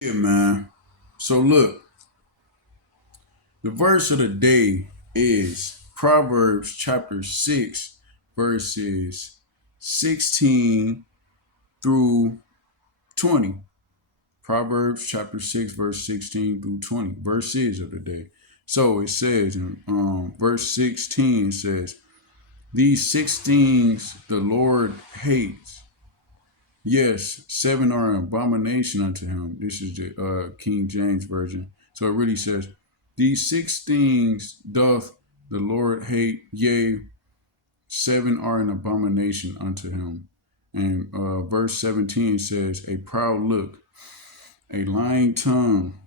Yeah, man. So look, the verse of the day is Proverbs chapter 6, verses 16 through 20. Proverbs chapter 6, verse 16 through 20. Verses of the day. So it says in verse 16 says, These six things the Lord hates. Yes, seven are an abomination unto him. This is the King James Version. So it really says, These six things doth the Lord hate, yea, seven are an abomination unto him. And verse 17 says, A proud look, a lying tongue,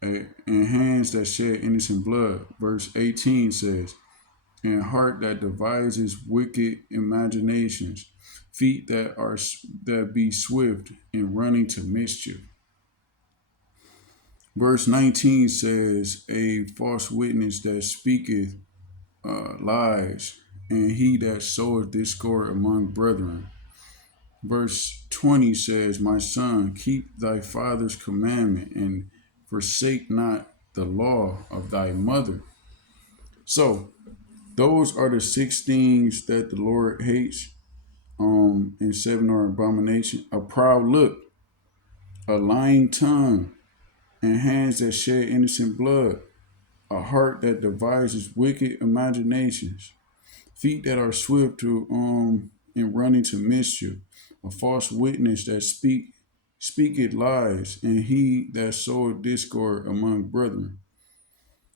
and hands that shed innocent blood. Verse 18 says, And heart that devises wicked imaginations, feet that be swift in running to mischief. Verse 19 says, A false witness that speaketh lies, and he that soweth discord among brethren. Verse 20 says, My son, keep thy father's commandment, and forsake not the law of thy mother. So, those are the six things that the Lord hates. And seven are abomination: a proud look, a lying tongue, and hands that shed innocent blood, a heart that devises wicked imaginations, feet that are swift to in running to mischief, a false witness that speaketh lies, and he that soweth discord among brethren.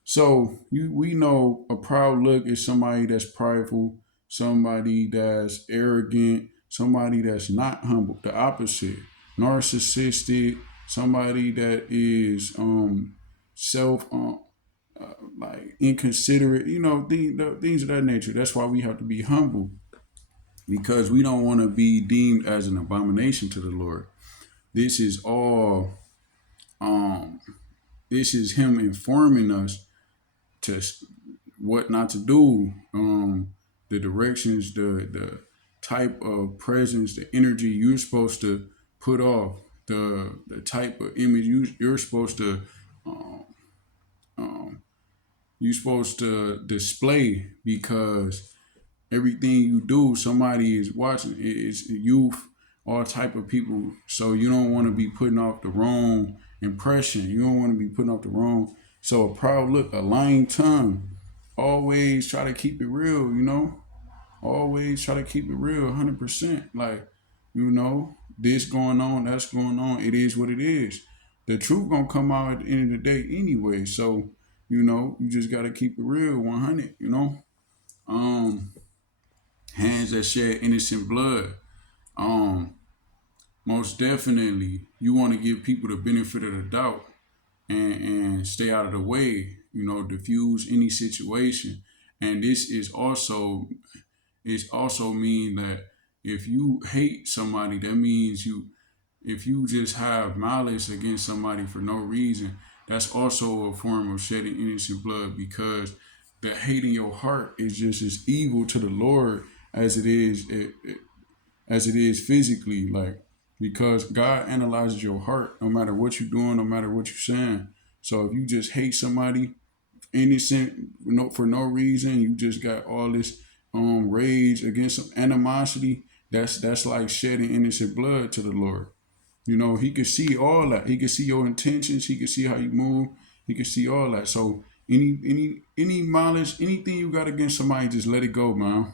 So we know a proud look is somebody that's prideful, somebody that's arrogant, somebody that's not humble. The opposite, narcissistic, somebody that is self like inconsiderate. Things of that nature. That's why we have to be humble because we don't want to be deemed as an abomination to the Lord. This is all. Um, this is Him informing us to what not to do, the directions, the type of presence, the energy you're supposed to put off, the type of image you're supposed to um, um, display because everything you do, somebody is watching. It's youth, all type of people. So you don't want to be putting off the wrong impression. You don't want to be putting off the wrong. So a proud look, a lying tongue. Always try to keep it real. Always try to keep it real, 100%. Like, this going on, that's going on. It is what it is. The truth gonna come out at the end of the day anyway. So you just gotta keep it real, 100. Um hands that shed innocent blood. Um, Most definitely, you want to give people the benefit of the doubt and stay out of the way. Diffuse any situation. And this is also mean that if you hate somebody, that means if you just have malice against somebody for no reason, that's also a form of shedding innocent blood because the hate in your heart is just as evil to the Lord as it is physically, like because God analyzes your heart no matter what you're doing, no matter what you're saying. So if you just hate somebody innocent, for no reason, you just got all this rage against some animosity. That's like shedding innocent blood to the Lord. He could see all that. He could see your intentions. He could see how you move. He could see all that. So any malice, anything you got against somebody, just let it go, man.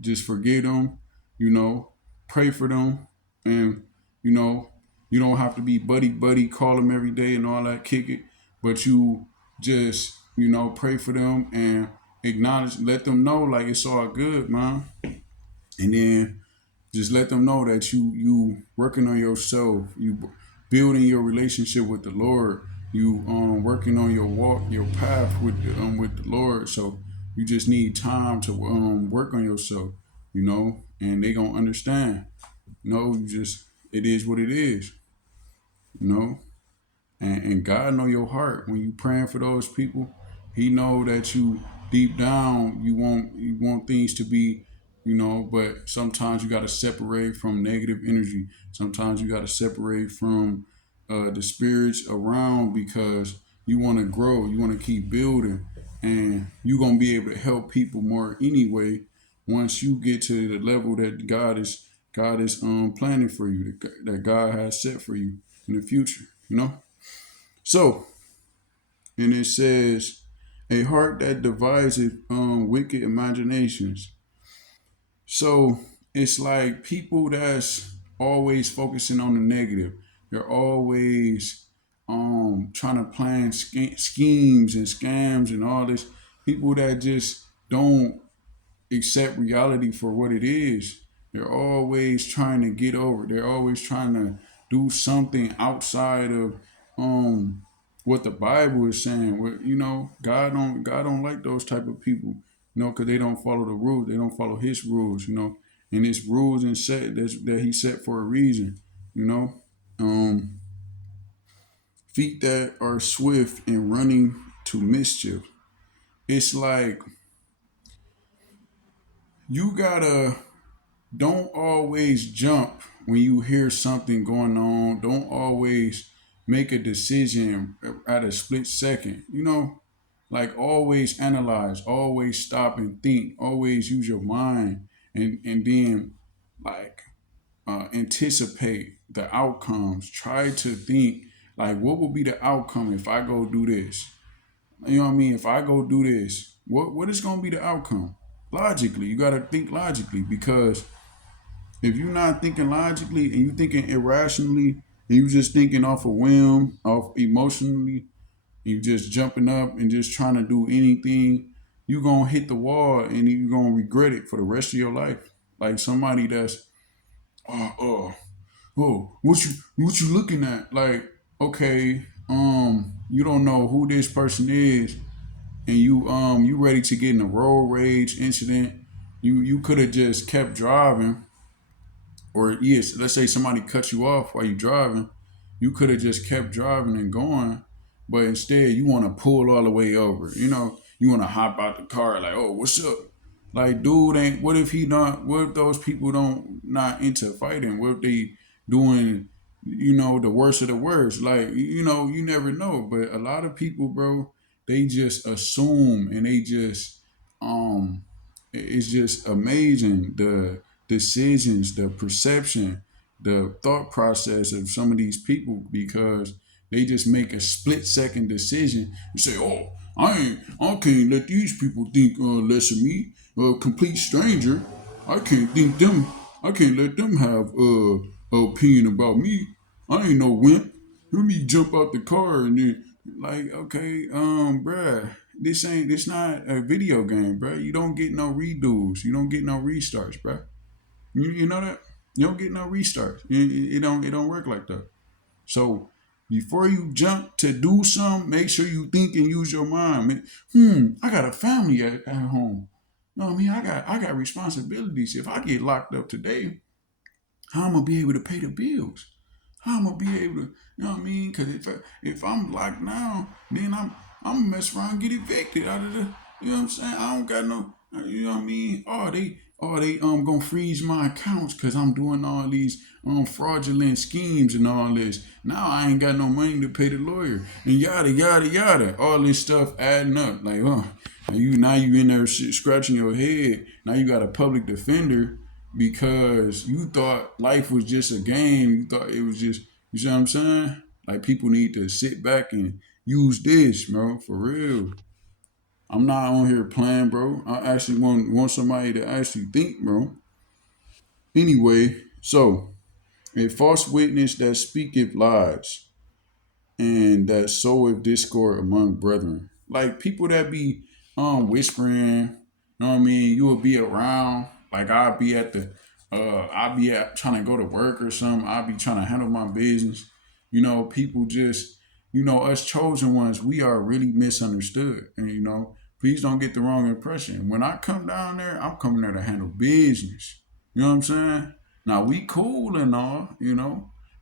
Just forget them, you know, pray for them, and you know, you don't have to be buddy buddy, call them every day and all that, kick it, but you just pray for them and acknowledge, let them know like it's all good, man, and then just let them know that you working on yourself, you building your relationship with the Lord, you working on your walk, your path with the Lord. So you just need time to work on yourself, and they gonna understand. You just it is what it is, you know. And God know your heart when you praying for those people. He know that you deep down you want things to be, but sometimes you got to separate from negative energy. Sometimes you got to separate from the spirits around because you want to grow, you want to keep building, and you're gonna be able to help people more anyway. Once you get to the level that God is planning for you, that God has set for you in the future. So, and it says, a heart that deviseth wicked imaginations. So it's like people that's always focusing on the negative. They're always trying to plan schemes and scams and all this. People that just don't accept reality for what it is. They're always trying to get over. They're always trying to do something outside of um what the Bible is saying. What God don't like those type of people. Because they don't follow the rules. They don't follow His rules. And His rules and that He set for a reason. You know, um, feet that are swift and running to mischief. It's like you gotta don't always jump when you hear something going on. Don't always make a decision at a split second. Like always analyze, always stop and think, always use your mind, and then like anticipate the outcomes. Try to think like what will be the outcome if I go do this. You know what I mean? If I go do this, what is going to be the outcome? Logically, you got to think logically because if you're not thinking logically and you're thinking irrationally and you just thinking off a whim, off emotionally, and you just jumping up and just trying to do anything, you're gonna hit the wall and you're gonna regret it for the rest of your life. Like somebody that's oh what you looking at? Like, okay, you don't know who this person is and you ready to get in a road rage incident. You could have just kept driving or yes, let's say somebody cut you off while you're driving, you could have just kept driving and going, but instead you want to pull all the way over. You want to hop out the car like, oh, what's up? Like, dude, ain't what if he not? What if those people don't not into fighting? What if they doing, the worst of the worst? Like, you never know. But a lot of people, bro, they just assume and they just it's just amazing the decisions, the perception, the thought process of some of these people because they just make a split second decision and say, "Oh, I can't let these people think less of me. A complete stranger, I can't let them have opinion about me. I ain't no wimp. Let me jump out the car and then like, okay, bruh, this not a video game, bruh. You don't get no redos. You don't get no restarts, bruh. You know that? You don't get no restarts. It don't work like that. So before you jump to do something, make sure you think and use your mind. I got a family at home. You know what I mean? I got responsibilities. If I get locked up today, how I'm gonna be able to pay the bills? How I'm gonna be able to, you know what I mean? Because if I'm locked now, then I'm gonna mess around and get evicted out of the, you know what I'm saying? I don't got no, you know what I mean? They gonna freeze my accounts because I'm doing all these fraudulent schemes and all this. Now I ain't got no money to pay the lawyer and yada yada yada. All this stuff adding up, like, now you in there scratching your head. Now you got a public defender because you thought life was just a game. You thought it was just, you see what I'm saying? Like people need to sit back and use this, bro, for real. I'm not on here playing, bro. I actually want somebody to actually think, bro. Anyway, so a false witness that speaketh lies and that soweth discord among brethren. Like people that be whispering, you know what I mean? You will be around, like I'll be at the I'll be at trying to go to work or something. I'll be trying to handle my business. People just us chosen ones, we are really misunderstood. And please don't get the wrong impression. When I come down there, I'm coming there to handle business. You know what I'm saying? Now we cool and all,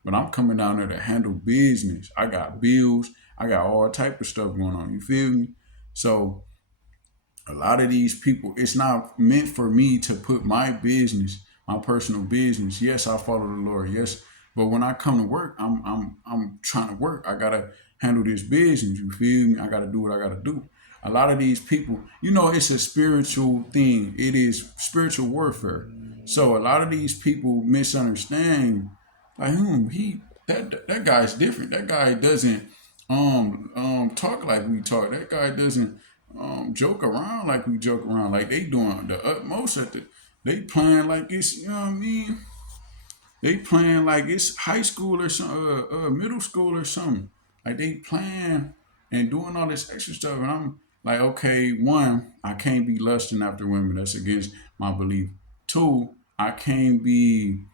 but I'm coming down there to handle business. I got bills. I got all type of stuff going on. You feel me? So a lot of these people, it's not meant for me to put my business, my personal business. Yes, I follow the Lord. Yes, But when I come to work, I'm trying to work. I gotta handle this business. You feel me? I gotta do what I gotta do. A lot of these people, it's a spiritual thing. It is spiritual warfare. So a lot of these people misunderstand. Like, he that guy's different. That guy doesn't talk like we talk. That guy doesn't joke around like we joke around. Like they doing the utmost at they playing like it's, you know what I mean? They playing like it's high school or some middle school or something. Like they playing and doing all this extra stuff, and I'm like, okay, one, I can't be lusting after women. That's against my belief. Two, I can't be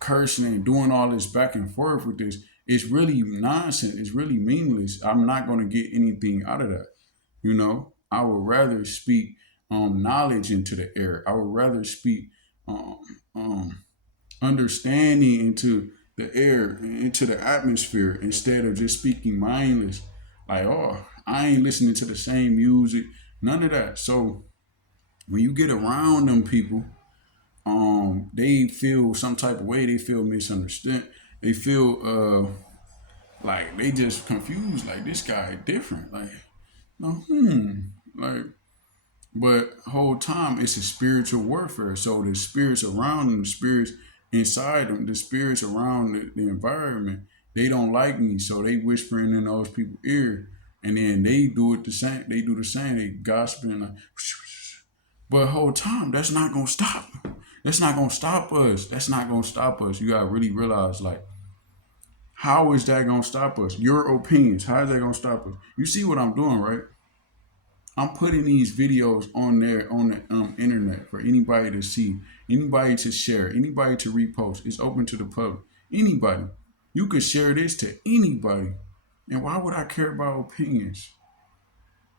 cursing and doing all this back and forth with this. It's really nonsense. It's really meaningless. I'm not gonna get anything out of that. I would rather speak knowledge into the air. I would rather speak um, um, understanding into the air, into the atmosphere, instead of just speaking mindless. Like, oh, I ain't listening to the same music, none of that. So when you get around them people, they feel some type of way. They feel misunderstood. They feel like they just confused. Like this guy different. Like, no, like, but whole time it's a spiritual warfare. So the spirits around them, the spirits inside them, the spirits around the environment, they don't like me. So they whispering in those people's ear. And then they do it the same. They do the same. They gossiping like, but whole time that's not gonna stop. That's not gonna stop us. That's not gonna stop us. You gotta really realize, like, how is that gonna stop us? Your opinions. How is that gonna stop us? You see what I'm doing, right? I'm putting these videos on there on the internet for anybody to see, anybody to share, anybody to repost. It's open to the public. Anybody. You could share this to anybody. And why would I care about opinions?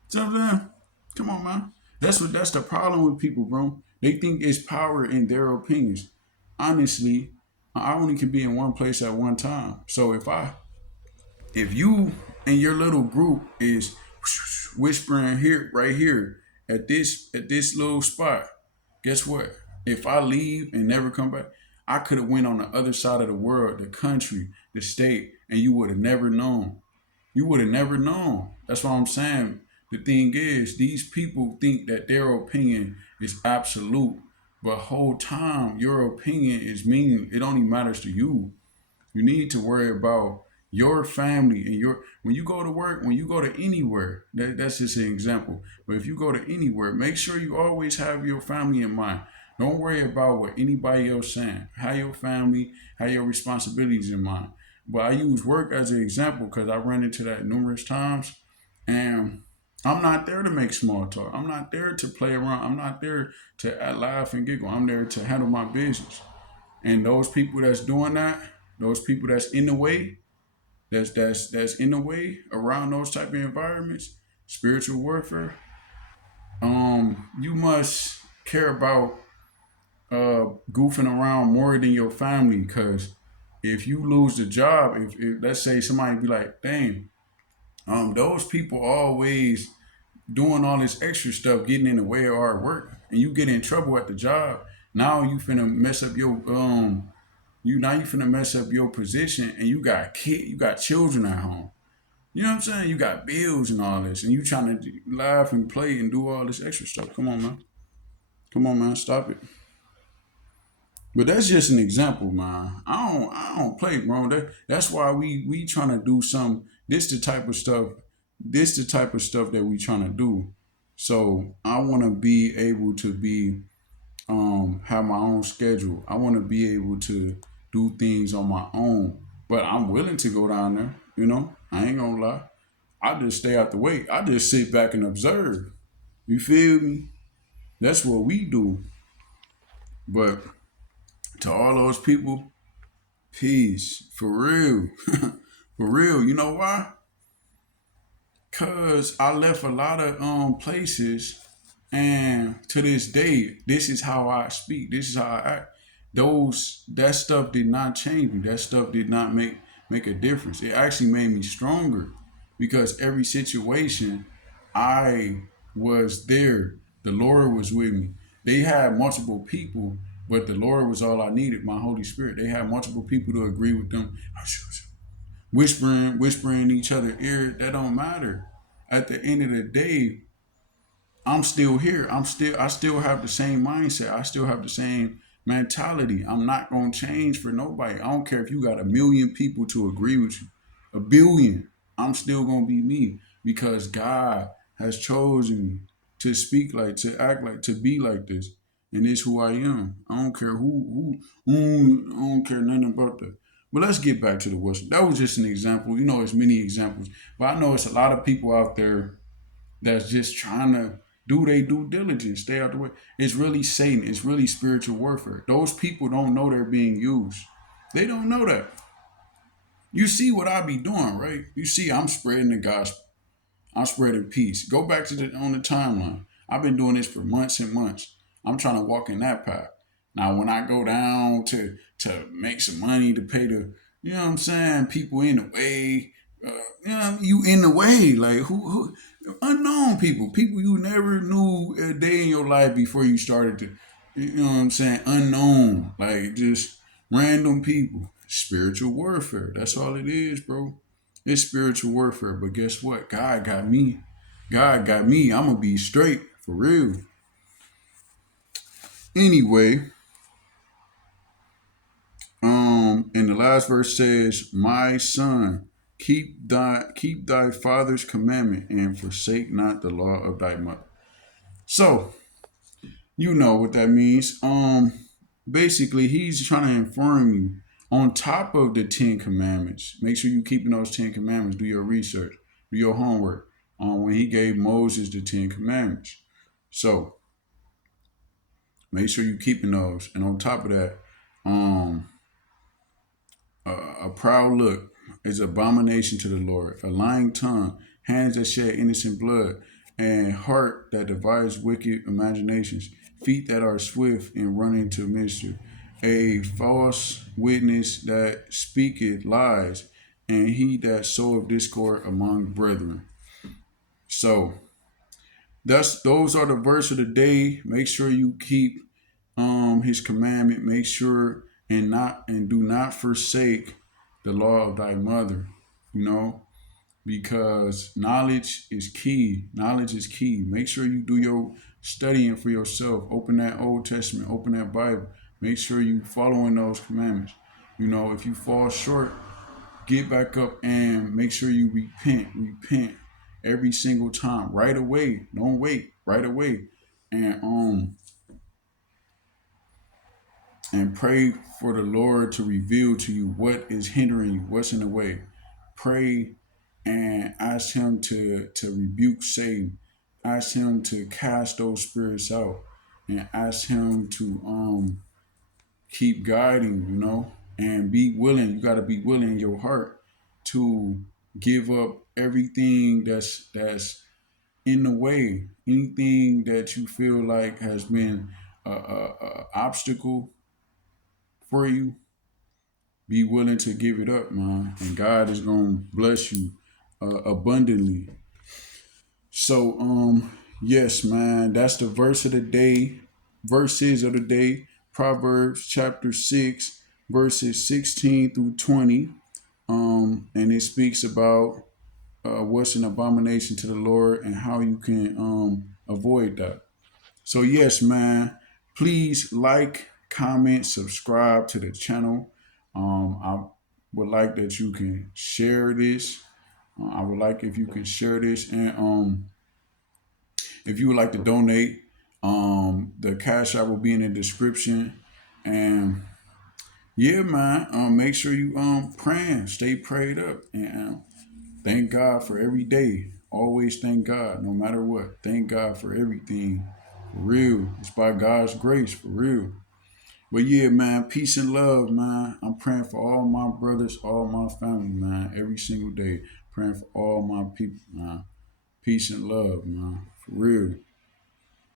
Something. Come on, man. That's the problem with people, bro. They think it's power in their opinions. Honestly, I only can be in one place at one time. So if you and your little group is whispering here right here at this little spot, guess what? If I leave and never come back, I could have went on the other side of the world, the country, the state, and you would have never known. You would have never known. That's what I'm saying. The thing is, these people think that their opinion is absolute, but whole time your opinion is meaning. It only matters to you. You need to worry about your family and your when you go to work, when you go to anywhere. That's just an example. But if you go to anywhere, make sure you always have your family in mind. Don't worry about what anybody else saying. Have your family, have your responsibilities in mind. But I use work as an example because I ran into that numerous times, and I'm not there to make small talk. I'm not there to play around. I'm not there to laugh and giggle. I'm there to handle my business. And those people that's doing that, those people that's in the way, that's in the way around those type of environments, spiritual warfare. You must care about goofing around more than your family, because if you lose the job, if let's say somebody be like, dang, those people always doing all this extra stuff, getting in the way of our work, and you get in trouble at the job. Now you finna mess up your you finna mess up your position, and you got children at home. You know what I'm saying? You got bills and all this, and you trying to laugh and play and do all this extra stuff. Come on, man. Come on, man. Stop it. But that's just an example, man. I don't play, bro. That's why we trying to do some. This the type of stuff. This the type of stuff that we trying to do. So I want to be able to be have my own schedule. I want to be able to do things on my own. But I'm willing to go down there. I ain't gonna lie. I just stay out the way. I just sit back and observe. You feel me? That's what we do. But to all those people, peace. For real. For real. You know why? Cause I left a lot of places, and to this day, this is how I speak. This is how I act. That stuff did not change me. That stuff did not make a difference. It actually made me stronger, because every situation I was there. The Lord was with me. They had multiple people But the Lord was all I needed, my Holy Spirit. They had multiple people to agree with them, whispering in each other ear. That don't matter. At the end of the day, I'm still here. I still have the same mindset. I still have the same mentality. I'm not gonna change for nobody. I don't care if you got a million people to agree with you. A billion. I'm still gonna be me because God has chosen me to speak like, to act like, to be like this. And it's who I am. I don't care I don't care nothing about that. But let's get back to the Western. That was just an example. You know, there's many examples. But I know it's a lot of people out there that's just trying to do their due diligence, stay out the way. It's really Satan. It's really spiritual warfare. Those people don't know they're being used. They don't know that. You see what I be doing, right? You see I'm spreading the gospel. I'm spreading peace. Go back to on the timeline. I've been doing this for months and months. I'm trying to walk in that path. Now, when I go down to make some money to pay the, you know what I'm saying, people in the way, you in the way, like who unknown people you never knew a day in your life before you started to, you know what I'm saying, unknown, like just random people. Spiritual warfare. That's all it is, bro. It's spiritual warfare. But guess what? God got me. God got me. I'm gonna be straight for real. Anyway, and the last verse says, "My son, keep thy father's commandment and forsake not the law of thy mother." So you know what that means. Basically, he's trying to inform you on top of the 10 Commandments. Make sure you keeping those 10 Commandments. Do your research. Do your homework. When he gave Moses the 10 Commandments, so make sure you keeping those. And on top of that, um, a proud look is abomination to the Lord. A lying tongue, hands that shed innocent blood, and heart that devises wicked imaginations, feet that are swift in running to mischief, a false witness that speaketh lies, and he that soweth discord among brethren. So those are the verse of the day. Make sure you keep his commandment. Make sure and do not forsake the law of thy mother, you know, because knowledge is key. Knowledge is key. Make sure you do your studying for yourself. Open that Old Testament, open that Bible. Make sure you following those commandments. You know, if you fall short, get back up and make sure you repent every single time, right away. Don't wait, right away. And pray for the Lord to reveal to you what is hindering you, what's in the way. Pray and ask him to rebuke Satan. Ask him to cast those spirits out, and ask him to keep guiding, you know, and be willing. You got to be willing in your heart to give up everything that's in the way, anything that you feel like has been a obstacle for you. Be willing to give it up, man, and God is gonna bless you abundantly. So, yes, man, that's the verse of the day. Verses of the day. Proverbs chapter 6, verses 16 through 20. And it speaks about what's an abomination to the Lord and how you can avoid that. So yes, man, please like, comment, subscribe to the channel. I would like that you can share this. I would like if you can share this, and if you would like to donate, the cash app will be in the description. And yeah, man, make sure you praying, stay prayed up, and thank God for every day. Always thank God, no matter what. Thank God for everything. For real. It's by God's grace, for real. But yeah, man, peace and love, man. I'm praying for all my brothers, all my family, man, every single day. Praying for all my people, man. Peace and love, man. For real.